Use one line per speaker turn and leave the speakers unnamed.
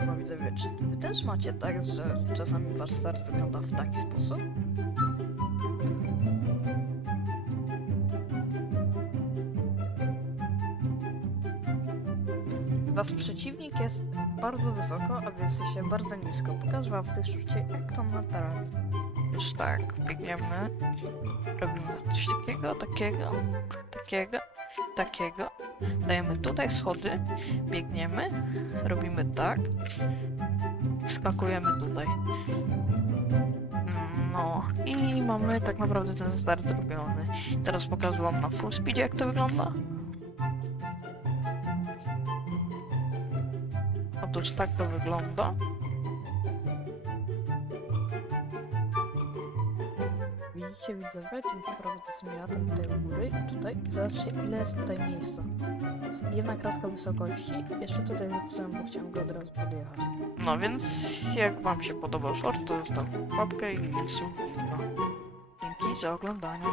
Chyba widzowie, czy wy też macie tak, że czasami wasz start wygląda w taki sposób? Was przeciwnik jest bardzo wysoko, a wy jesteście bardzo nisko. Pokażę wam w tej sztuce, jak to naprawić. Już tak, biegniemy. Robimy coś takiego, takiego, takiego, takiego. Dajemy tutaj schody, biegniemy, robimy tak, wskakujemy tutaj. No i mamy tak naprawdę ten start zrobiony. Teraz pokażę wam na full speed jak to wygląda. Otóż tak to wygląda. Widzicie widzowie, tym naprawdę zmiatem tutaj tutaj i zobaczcie ile jest tutaj miejsca. Jedna kratka wysokości, jeszcze tutaj zapisałem, bo chciałem go od razu podjechać. No więc jak wam się podobał short, to zostaw łapkę i subika. Dzięki za oglądanie.